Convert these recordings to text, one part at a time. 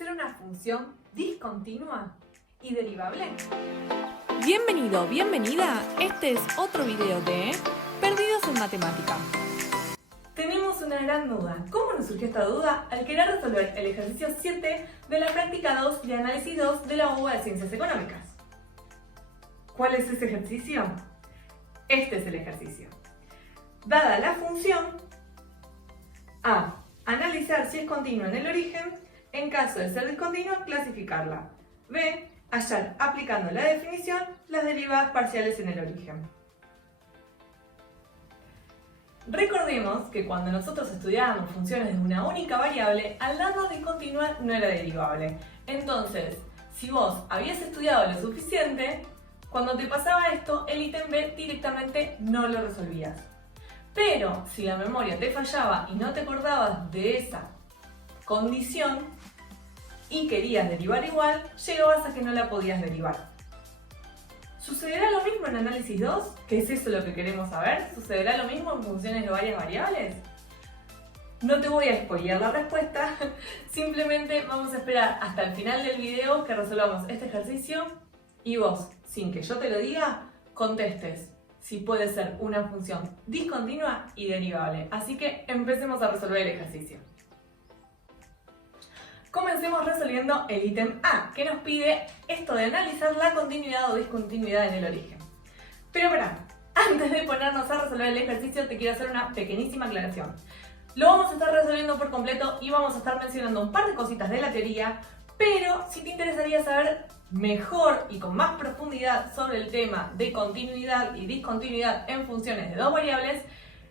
ser una función discontinua y derivable? Bienvenido, bienvenida. Este es otro video de Perdidos en Matemática. Tenemos una gran duda. ¿Cómo nos surgió esta duda al querer resolver el ejercicio 7 de la práctica 2 de análisis 2 de la UBA de Ciencias Económicas? ¿Cuál es ese ejercicio? Este es el ejercicio. Dada la función A, analizar si es continua en el origen, en caso de ser discontinua, clasificarla. B, hallar, aplicando la definición, las derivadas parciales en el origen. Recordemos que cuando nosotros estudiábamos funciones de una única variable, al darnos discontinua no era derivable. Entonces, si vos habías estudiado lo suficiente, cuando te pasaba esto, el ítem B directamente no lo resolvías. Pero si la memoria te fallaba y no te acordabas de esa condición y querías derivar igual, llegabas a que no la podías derivar. ¿Sucederá lo mismo en análisis 2? ¿Qué es eso lo que queremos saber? ¿Sucederá lo mismo en funciones de varias variables? No te voy a spoilear la respuesta, simplemente vamos a esperar hasta el final del video que resolvamos este ejercicio y vos, sin que yo te lo diga, contestes si puede ser una función discontinua y derivable. Así que empecemos a resolver el ejercicio. Comencemos resolviendo el ítem A, que nos pide esto de analizar la continuidad o discontinuidad en el origen. Pero antes de ponernos a resolver el ejercicio te quiero hacer una pequeñísima aclaración. Lo vamos a estar resolviendo por completo y vamos a estar mencionando un par de cositas de la teoría, pero si te interesaría saber mejor y con más profundidad sobre el tema de continuidad y discontinuidad en funciones de dos variables,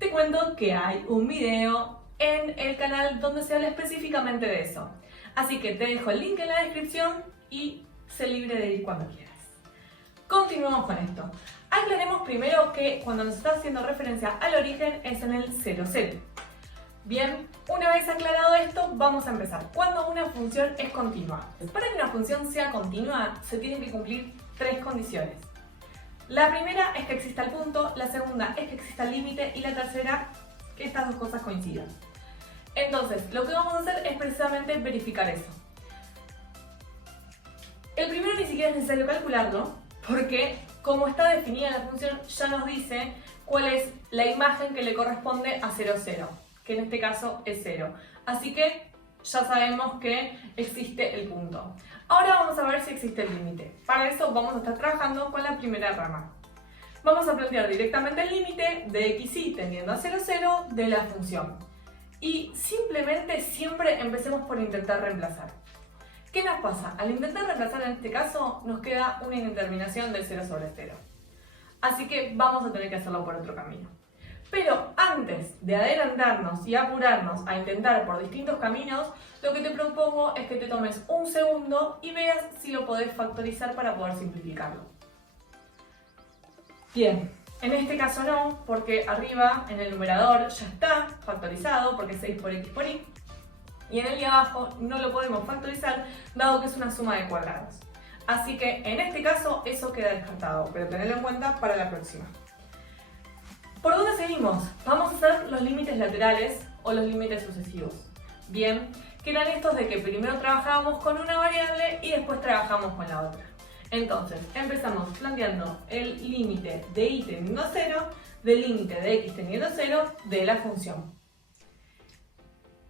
te cuento que hay un video en el canal donde se habla específicamente de eso. Así que te dejo el link en la descripción y sé libre de ir cuando quieras. Continuamos con esto. Aclaremos primero que cuando nos está haciendo referencia al origen es en el 0, 0. Bien, una vez aclarado esto, vamos a empezar. Cuando una función es continua. Para que una función sea continua, se tienen que cumplir tres condiciones. La primera es que exista el punto, la segunda es que exista el límite y la tercera, que estas dos cosas coincidan. Entonces, lo que vamos a hacer es precisamente verificar eso. El primero ni siquiera es necesario calcularlo, porque como está definida la función, ya nos dice cuál es la imagen que le corresponde a 0, 0, que en este caso es 0. Así que ya sabemos que existe el punto. Ahora vamos a ver si existe el límite. Para eso vamos a estar trabajando con la primera rama. Vamos a plantear directamente el límite de xy tendiendo a 0, 0 de la función. Y simplemente siempre empecemos por intentar reemplazar. ¿Qué nos pasa? Al intentar reemplazar en este caso nos queda una indeterminación del 0 sobre 0. Así que vamos a tener que hacerlo por otro camino. Pero antes de adelantarnos y apurarnos a intentar por distintos caminos, lo que te propongo es que te tomes un segundo y veas si lo podés factorizar para poder simplificarlo. Bien, en este caso no, porque arriba en el numerador ya está factorizado, porque es 6 por x por y. Y en el de abajo no lo podemos factorizar, dado que es una suma de cuadrados. Así que en este caso eso queda descartado, pero tenedlo en cuenta para la próxima. ¿Por dónde seguimos? Vamos a hacer los límites laterales o los límites sucesivos. Bien, que eran estos de que primero trabajábamos con una variable y después trabajamos con la otra. Entonces, empezamos planteando el límite de y tendiendo a 0, del límite de x tendiendo a 0 de la función.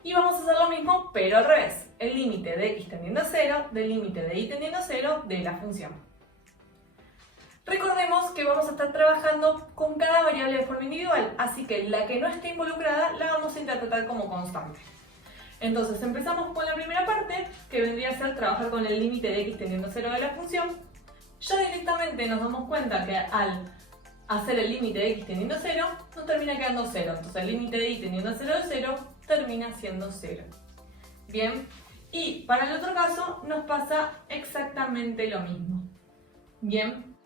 Y vamos a hacer lo mismo, pero al revés. El límite de x tendiendo a 0, del límite de y tendiendo a 0 de la función. Recordemos que vamos a estar trabajando con cada variable de forma individual, así que la que no esté involucrada la vamos a interpretar como constante. Entonces empezamos con la primera parte, que vendría a ser trabajar con el límite de x tendiendo a 0 de la función. Ya directamente nos damos cuenta que al hacer el límite de x tendiendo a 0, nos termina quedando 0. Entonces el límite de y tendiendo a 0 de 0 termina siendo 0. Bien, y para el otro caso nos pasa exactamente lo mismo. Bien.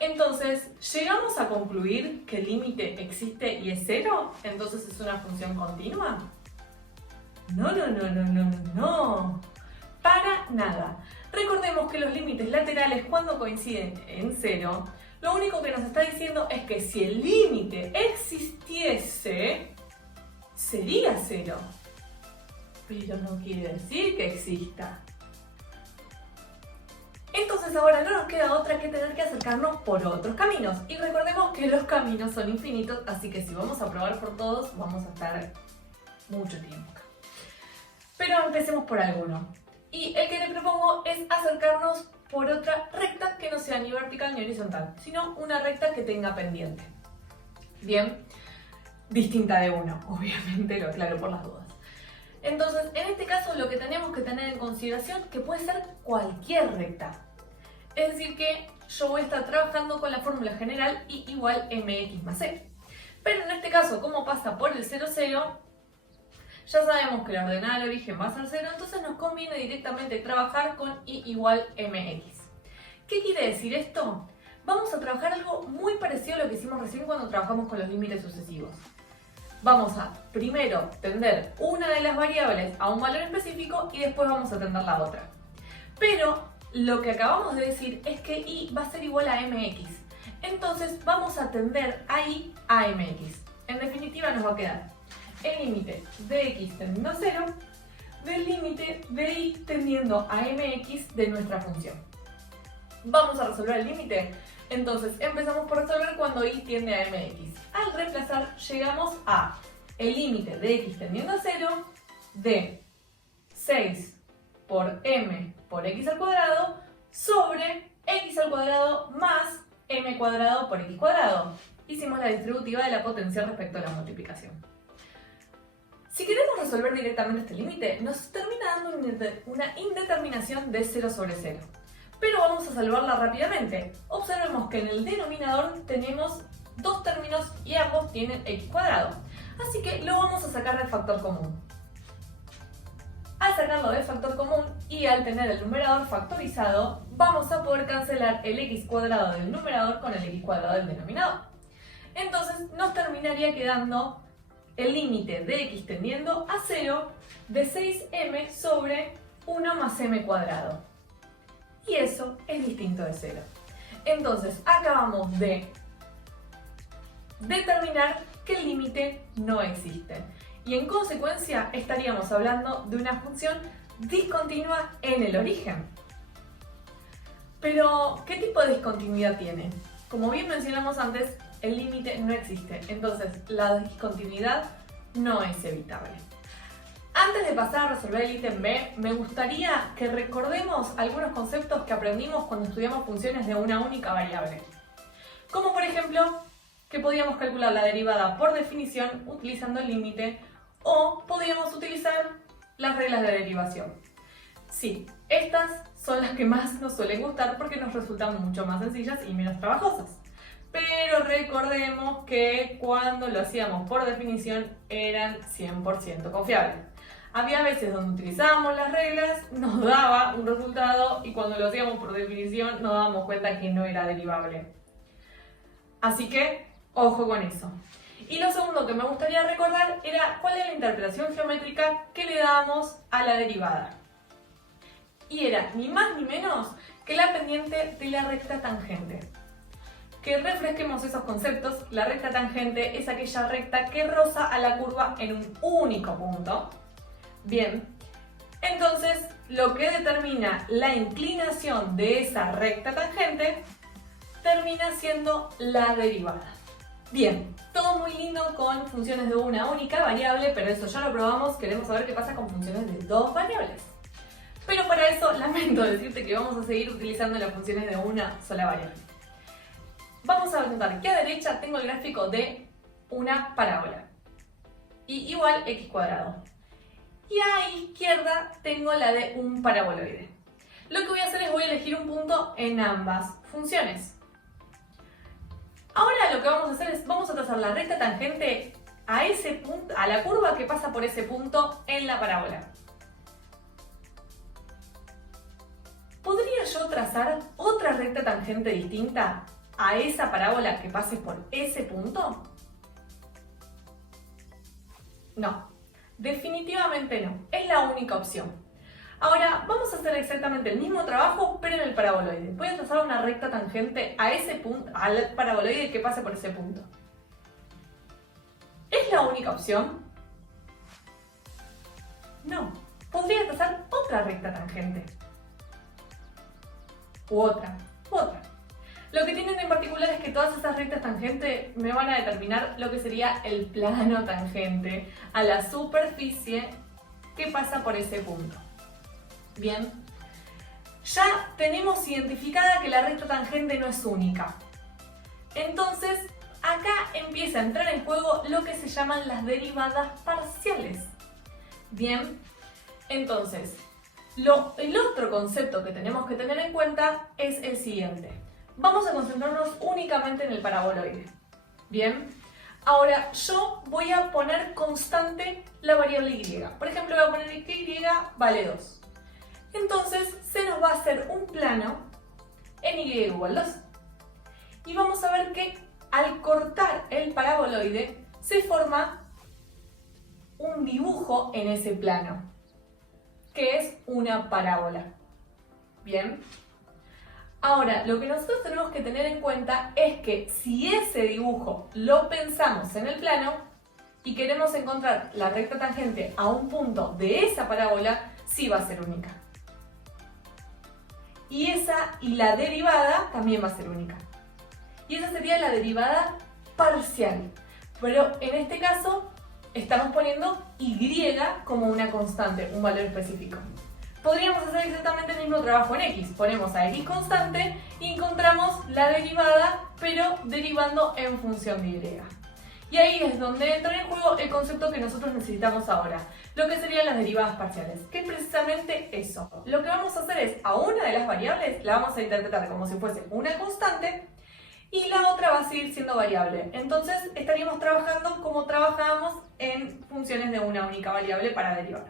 Entonces, ¿llegamos a concluir que el límite existe y es 0? ¿Entonces es una función continua? No. Para nada. Recordemos que los límites laterales, cuando coinciden en 0, lo único que nos está diciendo es que si el límite existiese, sería 0. Pero no quiere decir que exista. Entonces ahora no nos queda otra que tener que acercarnos por otros caminos. Y recordemos que los caminos son infinitos, así que si vamos a probar por todos, vamos a estar mucho tiempo acá. Pero empecemos por alguno. Y el que le propongo es acercarnos por otra recta que no sea ni vertical ni horizontal, sino una recta que tenga pendiente. Bien, distinta de 1, obviamente, lo aclaro por las dudas. Entonces, en este caso lo que tenemos que tener en consideración es que puede ser cualquier recta. Es decir que yo voy a estar trabajando con la fórmula general I igual mx más c. Pero en este caso, como pasa por el 0, 0, ya sabemos que la ordenada del origen va a ser 0, entonces nos conviene directamente trabajar con I igual mx. ¿Qué quiere decir esto? Vamos a trabajar algo muy parecido a lo que hicimos recién cuando trabajamos con los límites sucesivos. Vamos a primero tender una de las variables a un valor específico y después vamos a tender la otra. Pero lo que acabamos de decir es que I va a ser igual a mx. Entonces vamos a tender a I a mx. En definitiva nos va a quedar el límite de x tendiendo a 0 del límite de I tendiendo a mx de nuestra función. Vamos a resolver el límite. Entonces empezamos por resolver cuando I tiende a mx. Al reemplazar llegamos a el límite de x tendiendo a 0 de 6 por m por x al cuadrado sobre x al cuadrado más m cuadrado por x cuadrado. Hicimos la distributiva de la potencial respecto a la multiplicación. Si queremos resolver directamente este límite, nos termina dando una indeterminación de 0 sobre 0. Pero vamos a salvarla rápidamente. Observemos que en el denominador tenemos dos términos y ambos tienen x cuadrado. Así que lo vamos a sacar del factor común. Al sacarlo del factor común y al tener el numerador factorizado, vamos a poder cancelar el x cuadrado del numerador con el x cuadrado del denominador. Entonces nos terminaría quedando el límite de x tendiendo a 0 de 6m sobre 1 más m cuadrado. Y eso es distinto de 0. Entonces acabamos de determinar que el límite no existe. Y en consecuencia estaríamos hablando de una función discontinua en el origen. Pero, ¿qué tipo de discontinuidad tiene? Como bien mencionamos antes, el límite no existe. Entonces, la discontinuidad no es evitable. Antes de pasar a resolver el ítem B, me gustaría que recordemos algunos conceptos que aprendimos cuando estudiamos funciones de una única variable. Como por ejemplo, que podíamos calcular la derivada por definición utilizando el límite o podíamos utilizar las reglas de derivación. Sí, estas son las que más nos suelen gustar porque nos resultan mucho más sencillas y menos trabajosas. Pero recordemos que cuando lo hacíamos por definición eran 100% confiables. Había veces donde utilizábamos las reglas, nos daba un resultado y cuando lo hacíamos por definición nos dábamos cuenta que no era derivable. Así que, ojo con eso. Y lo segundo que me gustaría recordar era cuál es la interpretación geométrica que le dábamos a la derivada. Y era ni más ni menos que la pendiente de la recta tangente. Que refresquemos esos conceptos, la recta tangente es aquella recta que roza a la curva en un único punto. Bien, entonces lo que determina la inclinación de esa recta tangente termina siendo la derivada. Bien, todo muy lindo con funciones de una única variable, pero eso ya lo probamos, queremos saber qué pasa con funciones de dos variables. Pero para eso lamento decirte que vamos a seguir utilizando las funciones de una sola variable. Vamos a contar que a derecha tengo el gráfico de una parábola, y igual x cuadrado. Y a izquierda tengo la de un paraboloide. Lo que voy a hacer es voy a elegir un punto en ambas funciones. Ahora lo que vamos a hacer es vamos a trazar la recta tangente a ese punto, a la curva que pasa por ese punto en la parábola. ¿Podría yo trazar otra recta tangente distinta a esa parábola que pase por ese punto? No. Definitivamente no, es la única opción. Ahora vamos a hacer exactamente el mismo trabajo, pero en el paraboloide. Voy a trazar una recta tangente a ese punto, al paraboloide que pase por ese punto. ¿Es la única opción? No. Podría trazar otra recta tangente. U otra. Lo que tienen en particular es que todas esas rectas tangentes me van a determinar lo que sería el plano tangente a la superficie que pasa por ese punto. Bien, ya tenemos identificada que la recta tangente no es única. Entonces, acá empieza a entrar en juego lo que se llaman las derivadas parciales. Bien, entonces, el otro concepto que tenemos que tener en cuenta es el siguiente. Vamos a concentrarnos únicamente en el paraboloide. Bien, ahora yo voy a poner constante la variable y. Por ejemplo, voy a poner que y vale 2. Entonces se nos va a hacer un plano en y igual 2. Y vamos a ver que al cortar el paraboloide se forma un dibujo en ese plano, que es una parábola. Bien. Ahora, lo que nosotros tenemos que tener en cuenta es que si ese dibujo lo pensamos en el plano y queremos encontrar la recta tangente a un punto de esa parábola, sí va a ser única. Y la derivada también va a ser única. Y esa sería la derivada parcial. Pero en este caso estamos poniendo y como una constante, un valor específico. Podríamos hacer exactamente el mismo trabajo en x. Ponemos a x constante y encontramos la derivada, pero derivando en función de y. Y ahí es donde entra en juego el concepto que nosotros necesitamos ahora, lo que serían las derivadas parciales, que es precisamente eso. Lo que vamos a hacer es, a una de las variables la vamos a interpretar como si fuese una constante y la otra va a seguir siendo variable. Entonces estaríamos trabajando como trabajábamos en funciones de una única variable para derivar.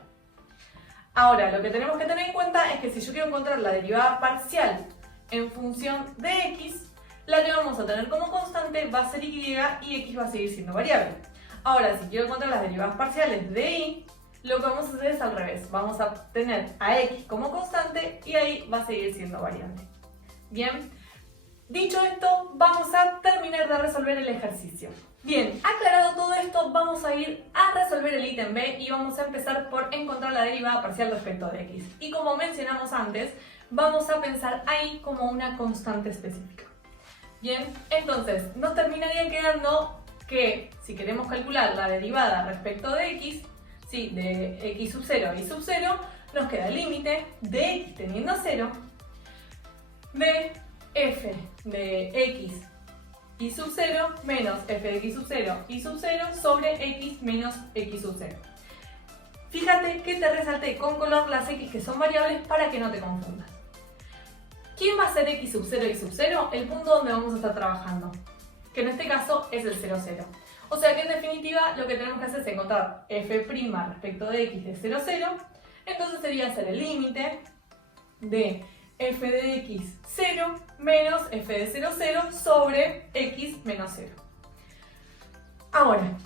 Ahora, lo que tenemos que tener en cuenta es que si yo quiero encontrar la derivada parcial en función de x, la que vamos a tener como constante va a ser y x va a seguir siendo variable. Ahora, si quiero encontrar las derivadas parciales de y, lo que vamos a hacer es al revés. Vamos a tener a x como constante y ahí va a seguir siendo variable. Bien, dicho esto, vamos a terminar de resolver el ejercicio. Bien, aclarado todo esto, vamos a ir a resolver el ítem B y vamos a empezar por encontrar la derivada parcial respecto de x. Y como mencionamos antes, vamos a pensar ahí como una constante específica. Bien, entonces nos terminaría quedando que si queremos calcular la derivada respecto de x, ¿sí? De x sub 0 y sub 0, nos queda el límite de x teniendo 0 de f de x y sub 0 menos f de x sub 0 y sub 0 sobre x menos x sub 0. Fíjate que te resalté con color las x que son variables para que no te confundas. ¿Quién va a ser x sub 0 y sub 0? El punto donde vamos a estar trabajando, que en este caso es el 0, 0. O sea que en definitiva lo que tenemos que hacer es encontrar f' respecto de x de 0, 0. Entonces sería hacer el límite de f de x 0 menos f de 0, 0 sobre x menos 0. Ahora,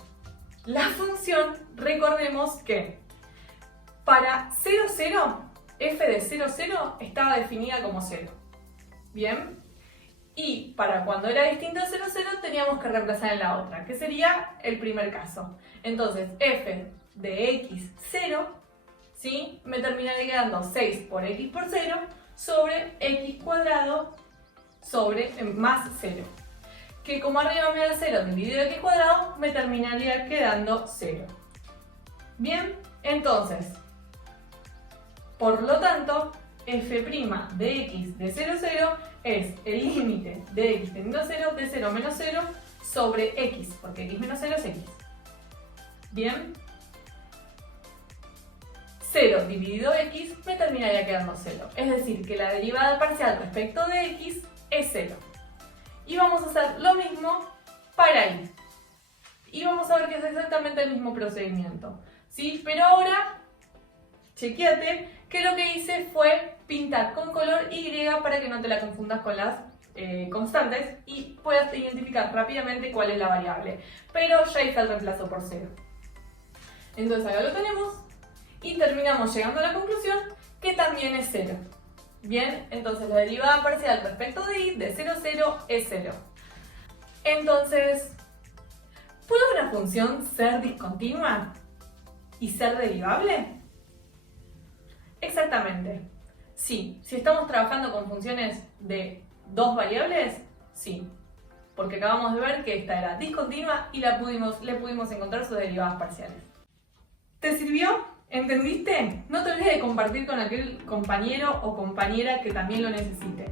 la función, recordemos que para 0, 0, f de 0, 0 estaba definida como 0. Bien, y para cuando era distinto de 0, 0 teníamos que reemplazar en la otra, que sería el primer caso. Entonces, f de x 0, ¿sí? Me terminaría quedando 6 por x por 0 sobre x cuadrado sobre más 0. Que como arriba me da 0 dividido x cuadrado, me terminaría quedando 0. Bien, entonces, por lo tanto, f' de x de 0, 0 es el límite de x teniendo 0 de 0 menos 0 sobre x, porque x menos 0 es x. Bien, 0 dividido x me terminaría quedando 0. Es decir, que la derivada parcial respecto de x es 0. Y vamos a hacer lo mismo para y. Y vamos a ver que es exactamente el mismo procedimiento, ¿sí? Pero ahora, chequeate que lo que hice fue pintar con color y para que no te la confundas con las constantes y puedas identificar rápidamente cuál es la variable. Pero ya hice el reemplazo por 0. Entonces acá lo tenemos y terminamos llegando a la conclusión que también es 0. Bien, entonces la derivada parcial respecto de y de 0, 0 es 0. Entonces, ¿puede una función ser discontinua y ser derivable? Exactamente. Sí, si estamos trabajando con funciones de dos variables, sí. Porque acabamos de ver que esta era discontinua y le pudimos encontrar sus derivadas parciales. ¿Te sirvió? ¿Entendiste? No te olvides de compartir con aquel compañero o compañera que también lo necesite.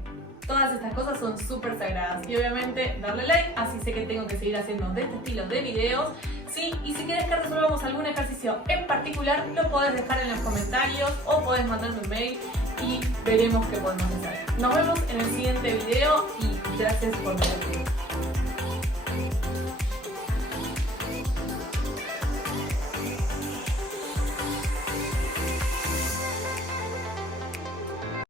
Todas estas cosas son súper sagradas y obviamente darle like, así sé que tengo que seguir haciendo de este estilo de videos. Sí, y si quieres que resolvamos algún ejercicio en particular, lo podés dejar en los comentarios o podés mandarme un mail y veremos qué podemos hacer. Nos vemos en el siguiente video y gracias por ver.